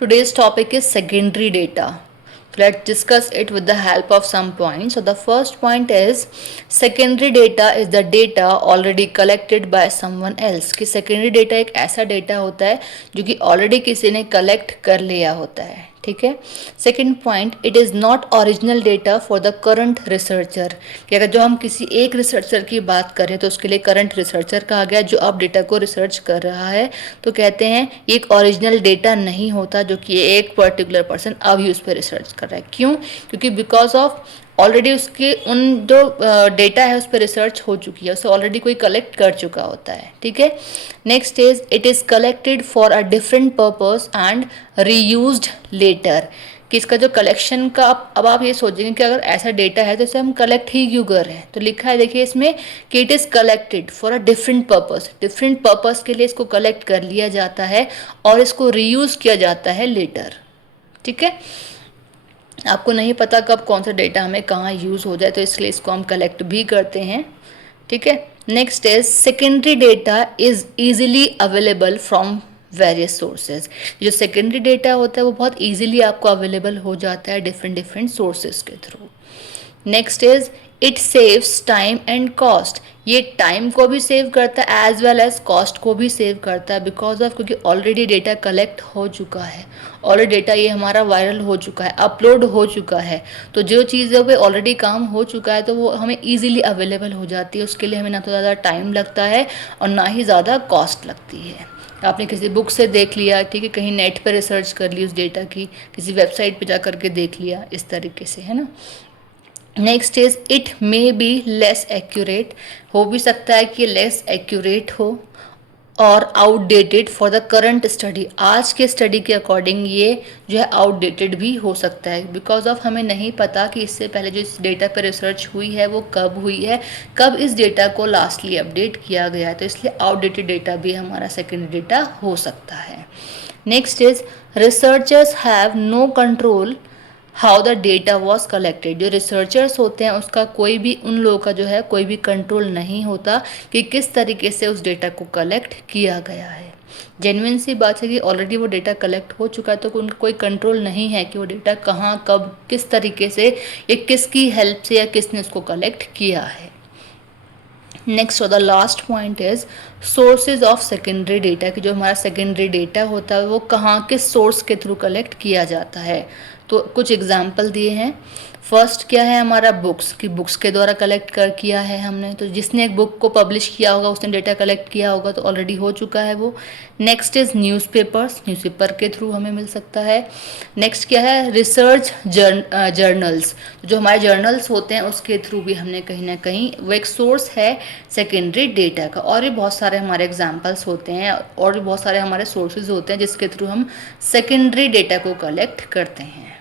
Today's topic is secondary data. So let's discuss it with the help of some points. So the first point is secondary data is the data already collected by someone else. कि secondary data एक ऐसा data होता है जो कि already किसी ने collect कर लिया होता है, ठीक है. Second point, it is not original data for the current researcher. कि अगर जो हम किसी एक रिसर्चर की बात करें तो उसके लिए करंट रिसर्चर कहा गया जो अब डेटा को रिसर्च कर रहा है. तो कहते हैं ये एक ओरिजिनल डेटा नहीं होता जो कि एक पर्टिकुलर पर्सन अब यूज़ पे रिसर्च कर रहा है. क्यों? क्योंकि बिकॉज ऑफ ऑलरेडी उसके उन जो डेटा है उस पर रिसर्च हो चुकी है, उसे ऑलरेडी कोई कलेक्ट कर चुका होता है, ठीक है. Next is it is collected for a different purpose and reused later. कि इसका जो कलेक्शन का अब आप ये सोचेंगे कि अगर ऐसा डेटा है तो इसे हम कलेक्ट ही क्यों कर रहे हैं. तो लिखा है देखिए इसमें कि it is collected for a different purpose. Different purpose के लिए इसको कलेक्ट कर लिया जाता है और इसको रीयूज़ किया जाता है लेटर, ठीक है. आपको नहीं पता कब कौन सा डेटा हमें कहाँ यूज़ हो जाए तो इसलिए इसको हम कलेक्ट भी करते हैं, ठीक है. Next is secondary data is easily available from various sources. जो सेकेंडरी डेटा होता है वो बहुत ईजिली आपको अवेलेबल हो जाता है डिफरेंट सोर्सेज के through. Next is it saves time and cost. ये टाइम को भी सेव करता है एज वेल एज कॉस्ट को भी सेव करता है बिकॉज ऑफ क्योंकि ऑलरेडी डेटा कलेक्ट हो चुका है, ऑलरेडी डेटा ये हमारा वायरल हो चुका है, अपलोड हो चुका है. तो जो चीज़ों पे ऑलरेडी काम हो चुका है तो वो हमें ईजिली अवेलेबल हो जाती है. उसके लिए हमें ना तो ज़्यादा टाइम लगता है और ना ही ज़्यादा कॉस्ट लगती है. आपने किसी बुक से देख लिया, ठीक है, कहीं नेट पर रिसर्च कर ली उस डेटा की, किसी वेबसाइट पे जा करके देख लिया, इस तरीके से, है ना. Next is it may be less accurate. हो भी सकता है कि लेस एक्यूरेट हो और outdated for the current study. आज के स्टडी के अकॉर्डिंग ये जो है आउटडेटेड भी हो सकता है बिकॉज ऑफ हमें नहीं पता कि इससे पहले जो इस डेटा पर रिसर्च हुई है वो कब हुई है, कब इस डेटा को लास्टली अपडेट किया गया है. तो इसलिए आउटडेटेड डेटा भी हमारा सेकेंडरी डेटा हो सकता है. Next is researchers have no control how the data was collected. जो रिसर्चर्स होते हैं उसका कोई भी उन लोगों का जो है कोई भी कंट्रोल नहीं होता कि किस तरीके से उस डेटा को कलेक्ट किया गया है. जेन्युइन सी बात है कि ऑलरेडी वो डेटा कलेक्ट हो चुका है तो उनका कोई कंट्रोल नहीं है कि वो डेटा कहाँ कब किस तरीके से या किसकी हेल्प से या किसने उसको कलेक्ट किया है. नेक्स्ट और the last point is sources of secondary data. कि जो हमारा सेकेंडरी डेटा होता है वो कहाँ किस सोर्स के थ्रू कलेक्ट किया जाता है. तो कुछ एग्जाम्पल दिए हैं. फर्स्ट क्या है हमारा बुक्स, की बुक्स के द्वारा कलेक्ट कर किया है हमने. तो जिसने एक बुक को पब्लिश किया होगा उसने डेटा कलेक्ट किया होगा तो ऑलरेडी हो चुका है वो. नेक्स्ट इज न्यूज़पेपर्स, न्यूज़पेपर के थ्रू हमें मिल सकता है. नेक्स्ट क्या है रिसर्च जर्नल्स. जो हमारे जर्नल्स होते हैं उसके थ्रू भी हमने कहीं ना कहीं वो एक सोर्स है सेकेंडरी डेटा का. और भी बहुत सारे हमारे एग्जाम्पल्स होते हैं और भी बहुत सारे हमारे सोर्सेज होते हैं जिसके थ्रू हम सेकेंडरी डेटा को कलेक्ट करते हैं.